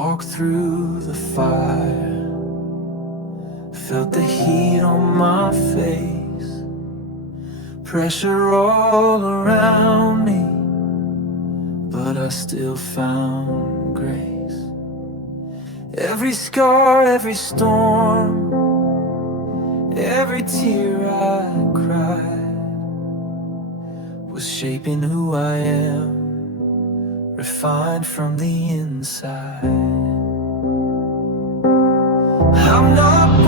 walked through the fire, felt the heat on my face, pressure all around me, but I still found grace. Every scar, every storm, every tear I cried was shaping who I am, refined from the inside. I'm not